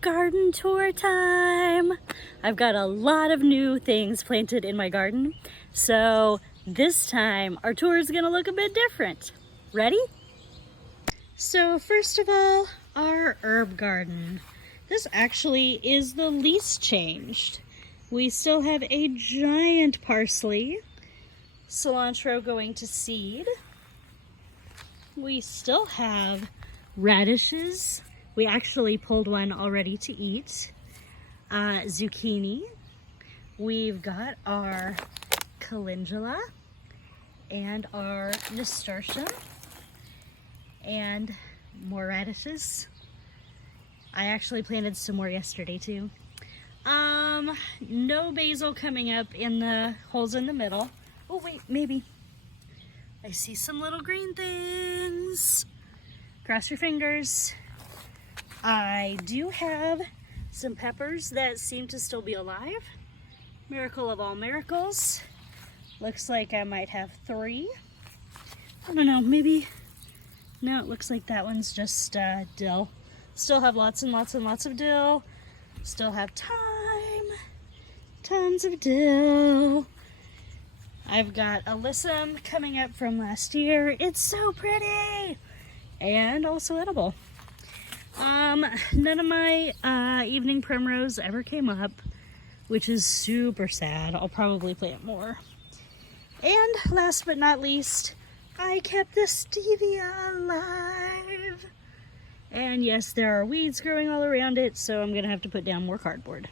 Garden tour time! I've got a lot of new things planted in my garden, so this time our tour is gonna look a bit different. Ready? So first of all, our herb garden. This actually is the least changed. We still have a giant parsley, cilantro going to seed. We still have radishes. We actually pulled one already to eat. Zucchini. We've got our calendula and our nasturtium and more radishes. I actually planted some more yesterday too. No basil coming up in the holes in the middle. Oh wait, maybe. I see some little green things. Cross your fingers. I do have some peppers that seem to still be alive. Miracle of all miracles. Looks like I might have 3. I don't know, maybe. No, it looks like that one's just dill. Still have lots and lots and lots of dill. Still have tons of dill. I've got alyssum coming up from last year. It's so pretty and also edible. None of my evening primrose ever came up, which is super sad. I'll probably plant more. And last but not least, I kept the stevia alive. And yes, there are weeds growing all around it, so I'm gonna have to put down more cardboard.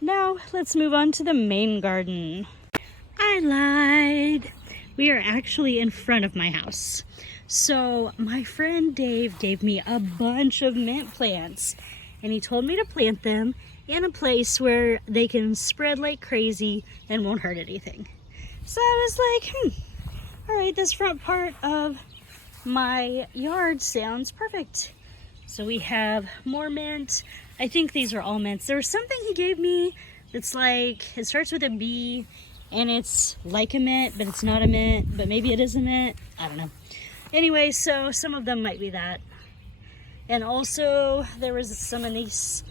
Now, let's move on to the main garden. I lied. We are actually in front of my house. So my friend Dave gave me a bunch of mint plants, and he told me to plant them in a place where they can spread like crazy and won't hurt anything. So I was like, all right, this front part of my yard sounds perfect. So we have more mint. I think these are all mints. There was something he gave me that's like, it starts with a B and it's like a mint, but it's not a mint, but maybe it is a mint. I don't know. Anyway, so some of them might be that. And also there was some anise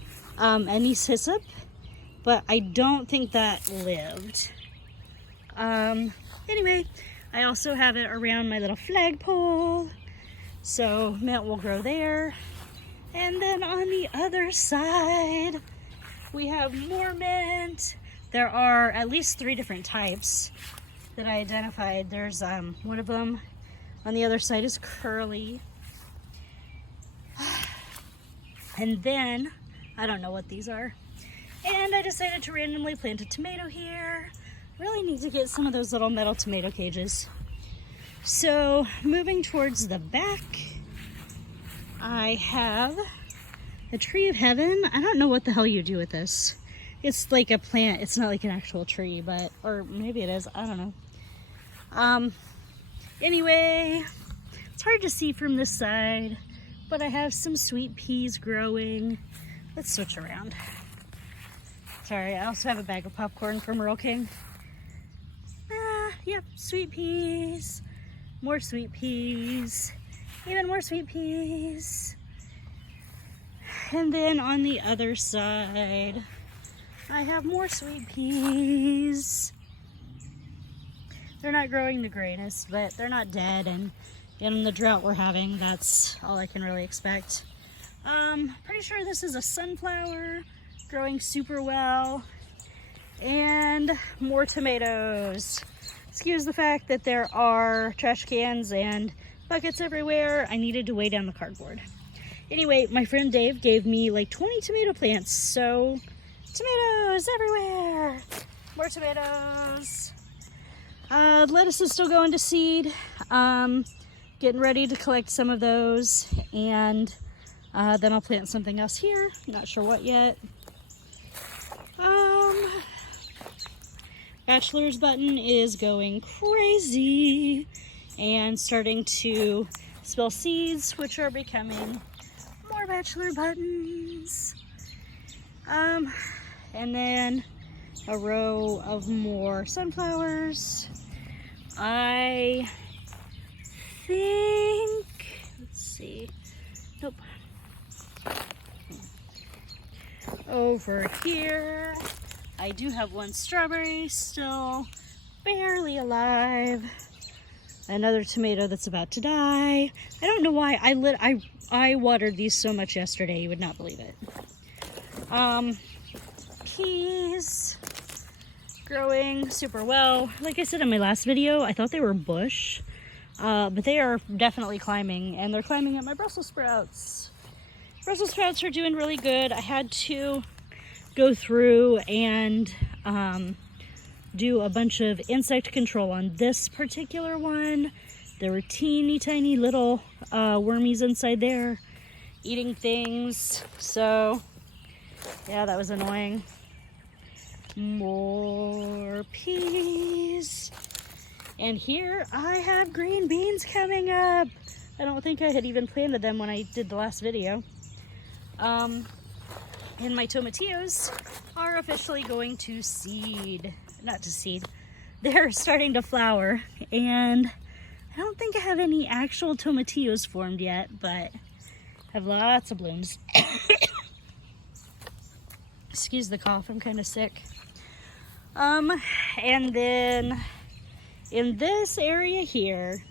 hyssop, but I don't think that lived. Anyway, I also have it around my little flagpole, so mint will grow there. And then on the other side, we have more mint. There are at least 3 different types that I identified. There's one of them on the other side is curly. And then, I don't know what these are. And I decided to randomly plant a tomato here. Really need to get some of those little metal tomato cages. So, moving towards the back, I have the tree of heaven. I don't know what the hell you do with this. It's like a plant. It's not like an actual tree, but, or maybe it is. I don't know. Anyway, it's hard to see from this side, but I have some sweet peas growing. Let's switch around. Sorry, I also have a bag of popcorn from Rural King. Yep, sweet peas, more sweet peas, even more sweet peas. And then on the other side, I have more sweet peas. They're not growing the greatest, but they're not dead, and in the drought we're having, that's all I can really expect. Pretty sure this is a sunflower growing super well. And more tomatoes. Excuse the fact that there are trash cans and buckets everywhere. I needed to weigh down the cardboard. Anyway, my friend Dave gave me like 20 tomato plants, so tomatoes everywhere. More tomatoes. Lettuce is still going to seed. Getting ready to collect some of those, and then I'll plant something else here. Not sure what yet. Bachelor's button is going crazy and starting to spill seeds, which are becoming more bachelor buttons. And then a row of more sunflowers. I think, let's see, nope. Over here, I do have one strawberry still barely alive. Another tomato that's about to die. I don't know why I watered these so much yesterday, you would not believe it. Peas growing super well. Like I said in my last video, I thought they were bush, but they are definitely climbing, and they're climbing up my Brussels sprouts. Brussels sprouts are doing really good. I had to go through and do a bunch of insect control on this particular one. There were teeny tiny little wormies inside there eating things, so yeah, that was annoying. More peas. And here I have green beans coming up. I don't think I had even planted them when I did the last video. And my tomatillos are officially going to seed. Not to seed. They're starting to flower. And I don't think I have any actual tomatillos formed yet, but I have lots of blooms. Excuse the cough, I'm kind of sick. And then in this area here,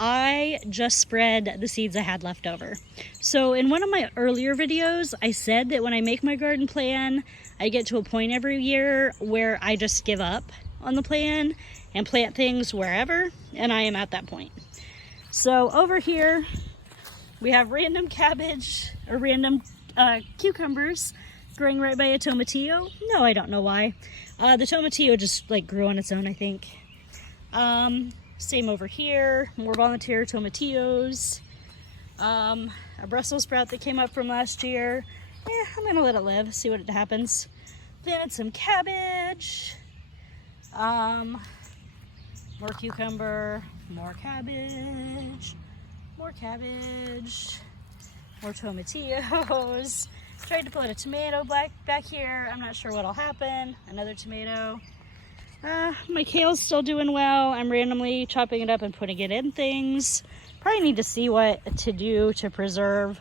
I just spread the seeds I had left over. So in one of my earlier videos, I said that when I make my garden plan, I get to a point every year where I just give up on the plan and plant things wherever, and I am at that point. So over here, we have random cabbage, or random cucumbers growing right by a tomatillo. No, I don't know why. The tomatillo just like grew on its own, I think. Same over here, more volunteer tomatillos. A Brussels sprout that came up from last year. Yeah, I'm gonna let it live, see what happens. Planted some cabbage. More cucumber, more cabbage, more cabbage, more tomatillos. Tried to plant a tomato back here. I'm not sure what'll happen. Another tomato. My kale's still doing well. I'm randomly chopping it up and putting it in things. Probably need to see what to do to preserve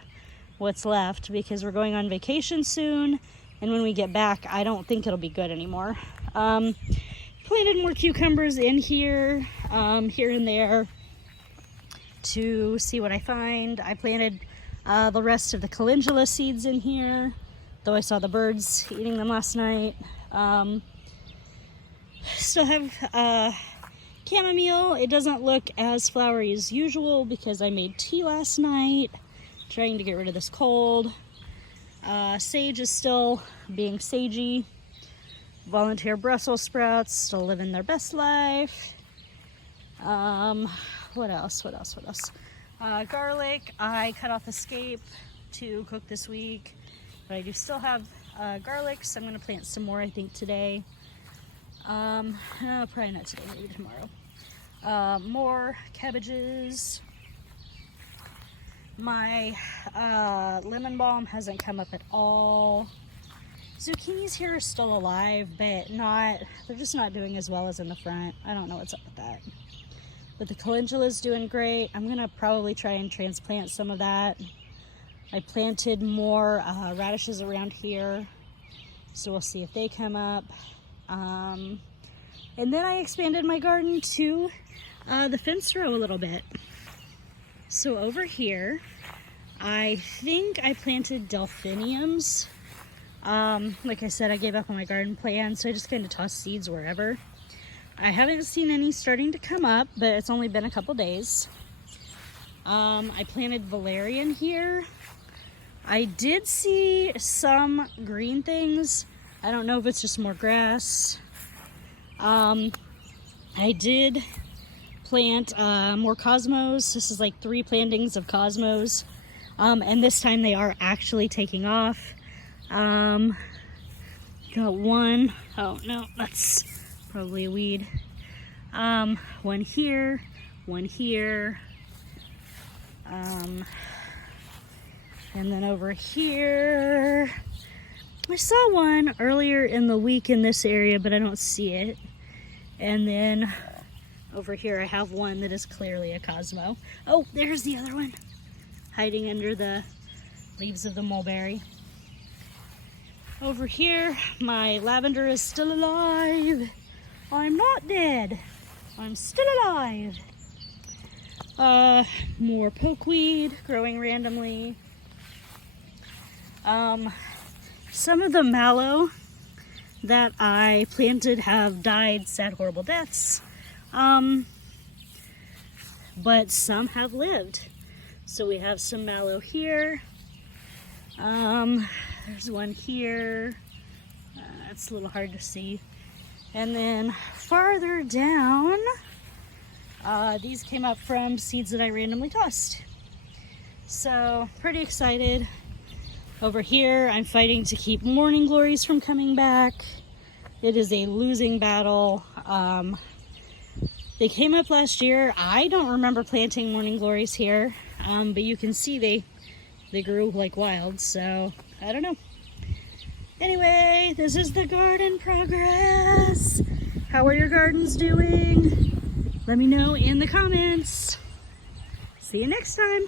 what's left because we're going on vacation soon. And when we get back, I don't think it'll be good anymore. Planted more cucumbers in here, here and there to see what I find. I planted the rest of the calendula seeds in here, though I saw the birds eating them last night. Still have chamomile. It doesn't look as flowery as usual because I made tea last night, trying to get rid of this cold. Sage is still being sagey. Volunteer Brussels sprouts still living their best life. What else? Garlic. I cut off a scape to cook this week, but I do still have garlic, so I'm going to plant some more, I think, today. Probably not today, maybe tomorrow. More cabbages. My lemon balm hasn't come up at all. Zucchinis here are still alive, but they're just not doing as well as in the front. I don't know what's up with that. But the calendula is doing great. I'm gonna probably try and transplant some of that. I planted more radishes around here, so we'll see if they come up. And then I expanded my garden to the fence row a little bit. So over here, I think I planted delphiniums. Like I said, I gave up on my garden plan, so I just kind of tossed seeds wherever. I haven't seen any starting to come up, but it's only been a couple days. I planted valerian here. I did see some green things. I don't know if it's just more grass. I did plant more cosmos. This is like 3 plantings of cosmos. And this time they are actually taking off. Got one. Oh no, that's probably a weed. One here, one here. And then over here, I saw one earlier in the week in this area, but I don't see it. And then over here, I have one that is clearly a Cosmo. Oh, there's the other one, hiding under the leaves of the mulberry. Over here, my lavender is still alive. I'm not dead. I'm still alive. More pokeweed growing randomly. Some of the mallow that I planted have died sad, horrible deaths. But some have lived. So we have some mallow here. There's one here. It's a little hard to see. And then farther down, these came up from seeds that I randomly tossed. So pretty excited. Over here, I'm fighting to keep morning glories from coming back. It is a losing battle. They came up last year. I don't remember planting morning glories here, but you can see they grew like wild, so I don't know. Anyway, this is the garden progress. How are your gardens doing? Let me know in the comments. See you next time.